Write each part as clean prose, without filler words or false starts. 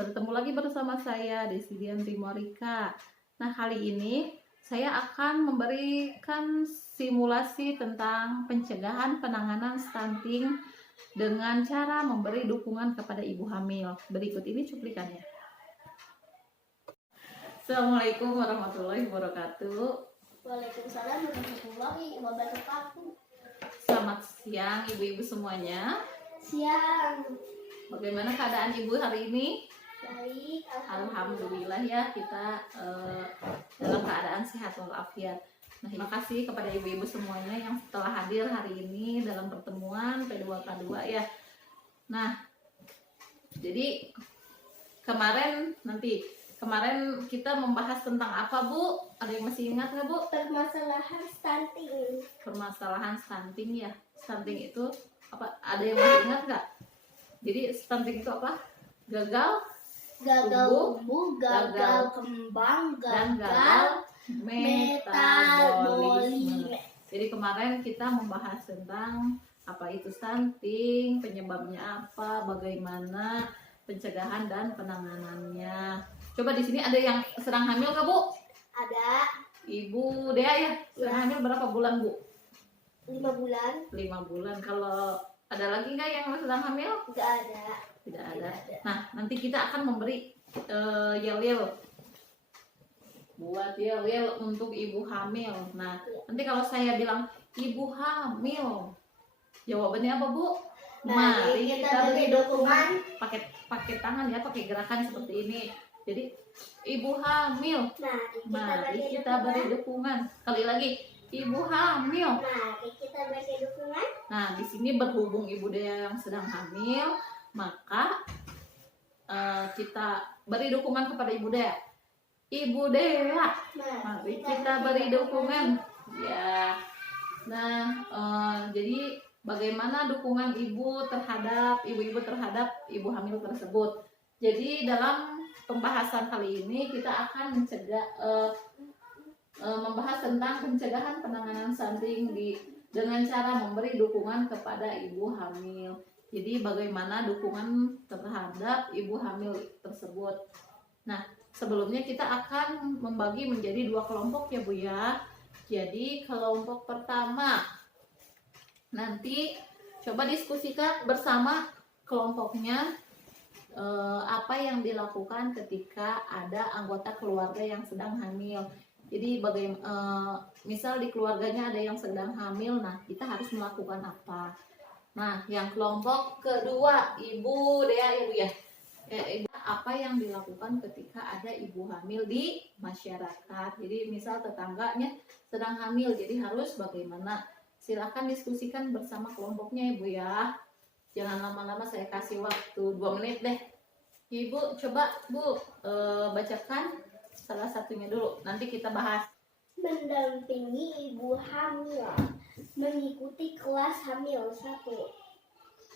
Bertemu lagi bersama saya Desi Dianti Morika. Nah, kali ini saya akan memberikan simulasi tentang pencegahan penanganan stunting dengan cara memberi dukungan kepada ibu hamil. Berikut ini cuplikannya. Assalamualaikum warahmatullahi wabarakatuh. Waalaikumsalam warahmatullahi wabarakatuh. Selamat siang ibu-ibu semuanya. Siang. Bagaimana keadaan ibu hari ini? Baik, Alhamdulillah ya, kita dalam keadaan sehat walafiat. Nah, terima kasih kepada ibu-ibu semuanya yang telah hadir hari ini dalam pertemuan P2K2 ya. Nah, jadi kemarin kita membahas tentang apa, Bu? Ada yang masih ingat nggak, Bu? permasalahan stunting. Permasalahan stunting ya. Stunting itu apa? Ada yang masih ingat nggak? Jadi stunting itu apa? Gagal Tumbuh, gagal kembang, dan gagal metabolisme. Jadi kemarin kita membahas tentang apa itu stunting, penyebabnya apa, bagaimana pencegahan dan penanganannya. Coba di sini ada yang sedang hamil nggak, Bu? Ada Ibu Dea ya, sedang hamil berapa bulan, Bu? 5 bulan. 5 bulan. Kalau ada lagi nggak yang sedang hamil? Tidak ada. Tidak ada. Nah, nanti kita akan memberi yel-yel buat yel-yel untuk ibu hamil. Nah, nanti kalau saya bilang ibu hamil, jawabannya apa, Bu? Mari kita beri dukungan. Pakai tangan ya, pakai gerakan seperti ini. Jadi ibu hamil, mari kita beri dukungan. Kali lagi, ibu hamil. Mari kita beri dukungan. Nah, di sini berhubung ibu Dea yang sedang hamil, maka kita beri dukungan kepada ibu Dea. Ibu Dea, mari kita beri dukungan. Ya. Nah, jadi bagaimana dukungan ibu terhadap ibu hamil tersebut. Jadi dalam pembahasan kali ini kita akan membahas tentang pencegahan penanganan stunting dengan cara memberi dukungan kepada ibu hamil. Jadi bagaimana dukungan terhadap ibu hamil tersebut. Nah, sebelumnya kita akan membagi menjadi 2 kelompok ya, Bu ya. Jadi kelompok pertama, nanti coba diskusikan bersama kelompoknya apa yang dilakukan ketika ada anggota keluarga yang sedang hamil. Jadi misal di keluarganya ada yang sedang hamil, nah kita harus melakukan apa? Nah, yang kelompok kedua, Ibu Dea ya, Bu ya. Ibu, apa yang dilakukan ketika ada ibu hamil di masyarakat? Jadi misal tetangganya sedang hamil, jadi harus bagaimana? Silahkan diskusikan bersama kelompoknya Ibu ya. Jangan lama-lama, saya kasih waktu 2 menit deh. Ibu coba Bu bacakan salah satunya dulu, nanti kita bahas. Mendampingi ibu hamil, mengikuti kelas hamil 1.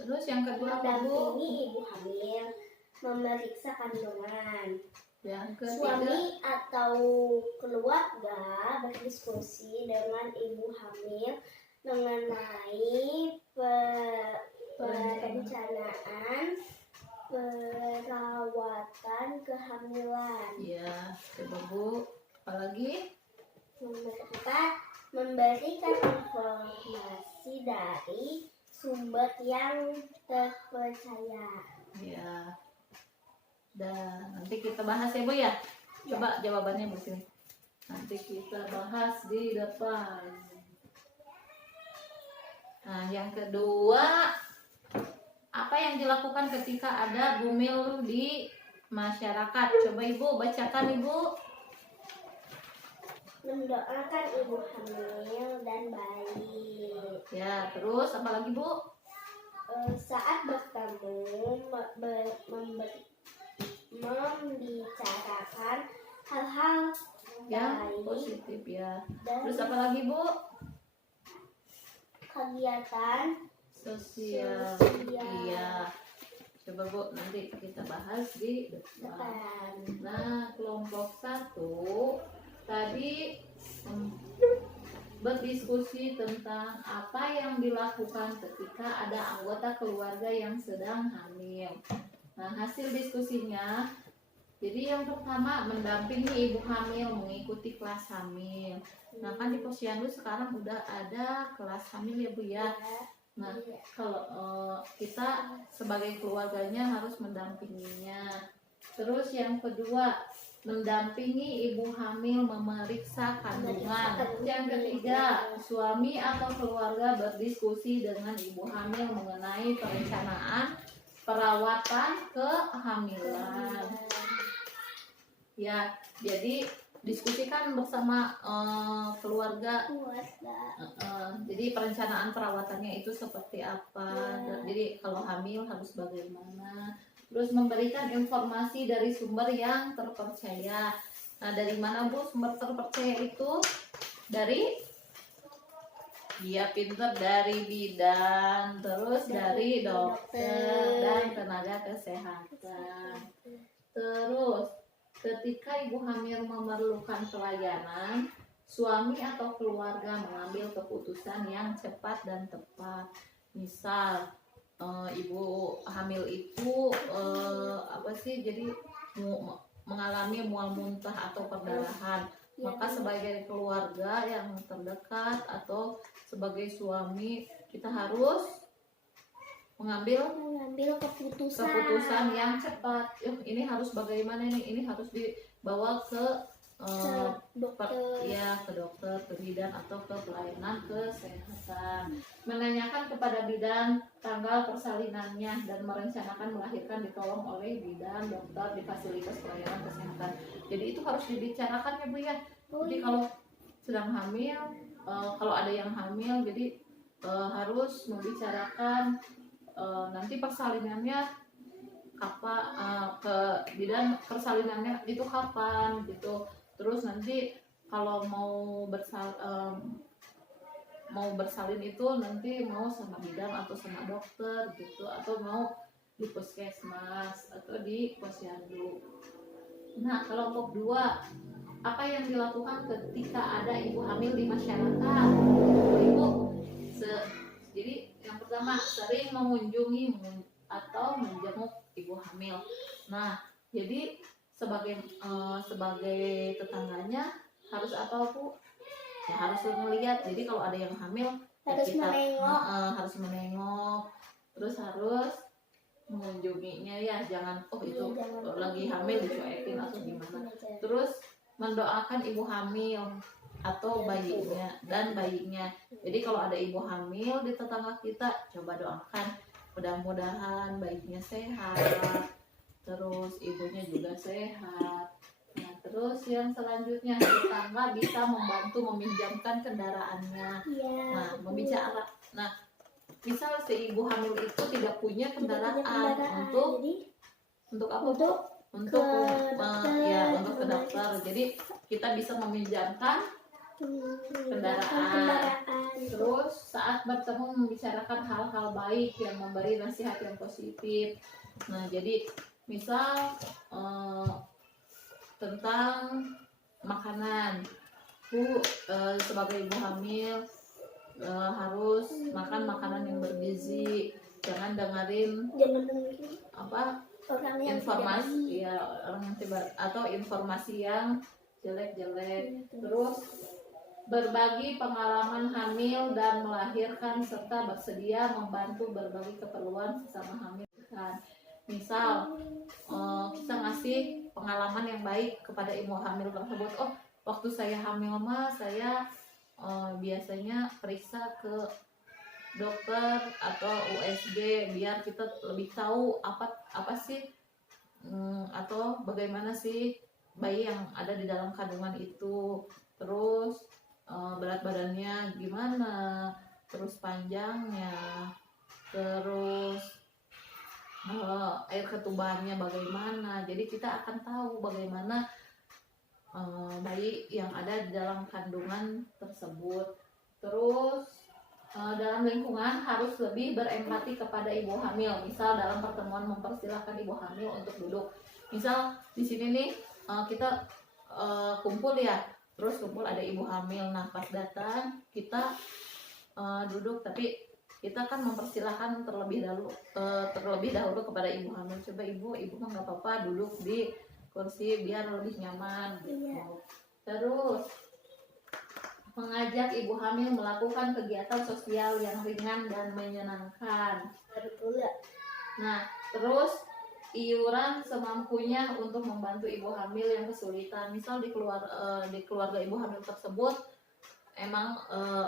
Terus yang kedua apa, Bu? Mendampingi ibu hamil, memeriksa kandungan. Yang ketiga, Suami atau keluarga berdiskusi dengan ibu hamil mengenai perencanaan perawatan kehamilan. ya, coba Bu, apalagi? Nomor 4, memberikan informasi dari sumber yang terpercaya. Ya. Dan nanti kita bahas ya, Bu ya. Coba jawabannya Bu sini. Nanti kita bahas di depan. Nah, yang kedua, apa yang dilakukan ketika ada bumil di masyarakat? Coba Ibu bacakan, Ibu. Mendoakan ibu hamil dan bayi. Ya, terus apa lagi, Bu? Saat bertemu membicarakan hal-hal Yang baik positif ya. dan Terus apa lagi, Bu? kegiatan Sosial. Sosial. Iya. Coba Bu, nanti kita bahas di depan. depan. Nah, kelompok 1 tadi berdiskusi tentang apa yang dilakukan ketika ada anggota keluarga yang sedang hamil. Nah, hasil diskusinya, jadi yang pertama mendampingi ibu hamil mengikuti kelas hamil. Nah, kan di posyandu sekarang udah ada kelas hamil ya Bu ya. Nah, kalau kita sebagai keluarganya harus mendampinginya. Terus yang kedua, mendampingi ibu hamil memeriksa kandungan. Yang ketiga, suami atau keluarga berdiskusi dengan ibu hamil mengenai perencanaan perawatan kehamilan. Ya, jadi diskusikan bersama keluarga. Jadi perencanaan perawatannya itu seperti apa. Jadi kalau hamil harus bagaimana. Terus memberikan informasi dari sumber yang terpercaya. Nah, dari mana Bu sumber terpercaya itu? Dari dia pinter dari bidan, terus dari dokter dan tenaga kesehatan. Terus ketika ibu hamil memerlukan pelayanan, suami atau keluarga mengambil keputusan yang cepat dan tepat. Misal ibu hamil itu jadi mengalami mual muntah atau perdarahan, maka sebagai keluarga yang terdekat atau sebagai suami kita harus mengambil keputusan yang cepat. Ini harus bagaimana nih? Ini harus dibawa ke dokter, ke bidan atau ke pelayanan kesehatan. Menanyakan kepada bidan tanggal persalinannya dan merencanakan melahirkan ditolong oleh bidan, dokter di fasilitas pelayanan kesehatan. Jadi itu harus dibicarakan ya Bu ya. Jadi kalau sedang hamil, kalau ada yang hamil, jadi harus membicarakan nanti persalinannya ke bidan, persalinannya itu kapan gitu. Terus nanti kalau mau bersalin itu nanti mau sama bidan atau sama dokter gitu, atau mau di puskesmas atau di posyandu. Nah, kelompok 2, apa yang dilakukan ketika ada ibu hamil di masyarakat? Jadi yang pertama, sering mengunjungi atau menjenguk ibu hamil. Nah, jadi sebagai tetangganya harus apa Bu? Ya harus melihat. Jadi kalau ada yang hamil harus harus menengok, terus harus mengunjunginya ya, jangan lagi hamil dicuekin atau gimana. Terus mendoakan ibu hamil atau bayinya. Jadi kalau ada ibu hamil di tetangga kita, coba doakan mudah-mudahan bayinya sehat, terus ibunya juga sehat. Nah, terus yang selanjutnya, tetangga bisa membantu meminjamkan kendaraannya. Nah, membicara. Nah, misal si ibu hamil itu tidak punya kendaraan untuk apa? Untuk ke dokter. Jadi kita bisa meminjamkan kendaraan. Terus saat bertemu membicarakan hal-hal baik yang memberi nasihat yang positif. Nah, jadi misal tentang makanan, Bu sebagai ibu hamil harus makan makanan yang bergizi, jangan dengerin informasi atau informasi yang jelek-jelek. Terus berbagi pengalaman hamil dan melahirkan serta bersedia membantu berbagi keperluan sesama hamil. Misal kita ngasih pengalaman yang baik kepada ibu hamil tersebut. Oh, waktu saya hamil saya biasanya periksa ke dokter atau USG biar kita lebih tahu apa sih atau bagaimana sih bayi yang ada di dalam kandungan itu. Terus berat badannya gimana, terus panjangnya, terus air ketubannya bagaimana. Jadi kita akan tahu bagaimana bayi yang ada di dalam kandungan tersebut. Terus dalam lingkungan harus lebih berempati kepada ibu hamil. Misal dalam pertemuan mempersilahkan ibu hamil untuk duduk. Misal di sini nih kita kumpul ya, terus kumpul ada ibu hamil. Nah, pas datang kita duduk, tapi kita kan mempersilahkan terlebih dahulu kepada ibu hamil. Coba ibu mah nggak apa-apa duduk di kursi biar lebih nyaman. Iya. Terus mengajak ibu hamil melakukan kegiatan sosial yang ringan dan menyenangkan. Baru pula. Nah, terus iuran semampunya untuk membantu ibu hamil yang kesulitan. Misal di keluarga ibu hamil tersebut emang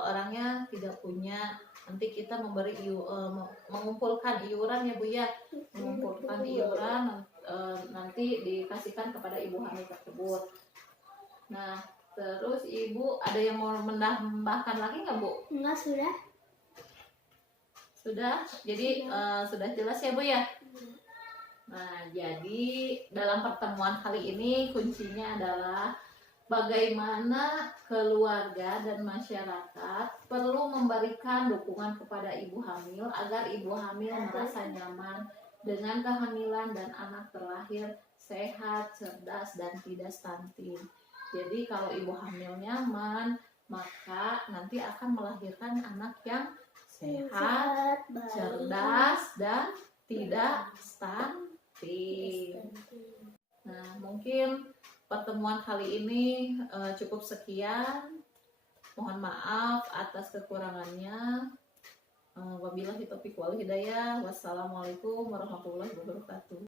orangnya tidak punya, nanti kita mengumpulkan iuran ya Bu ya, mengumpulkan iuran nanti dikasihkan kepada ibu hamil tersebut. Nah, terus ibu ada yang mau menambahkan lagi nggak Bu? Enggak, sudah. Sudah, jadi sudah jelas ya Bu ya. Nah, jadi dalam pertemuan kali ini kuncinya adalah bagaimana keluarga dan masyarakat perlu memberikan dukungan kepada ibu hamil agar ibu hamil merasa nyaman dengan kehamilan dan anak terlahir sehat, cerdas, dan tidak stunting. Jadi kalau ibu hamil nyaman, maka nanti akan melahirkan anak yang sehat, baik. cerdas, dan tidak stunting. Nah, mungkin pertemuan kali ini cukup sekian. Mohon maaf atas kekurangannya. Wabillahi taufiq wal hidayah. Wassalamualaikum warahmatullahi wabarakatuh.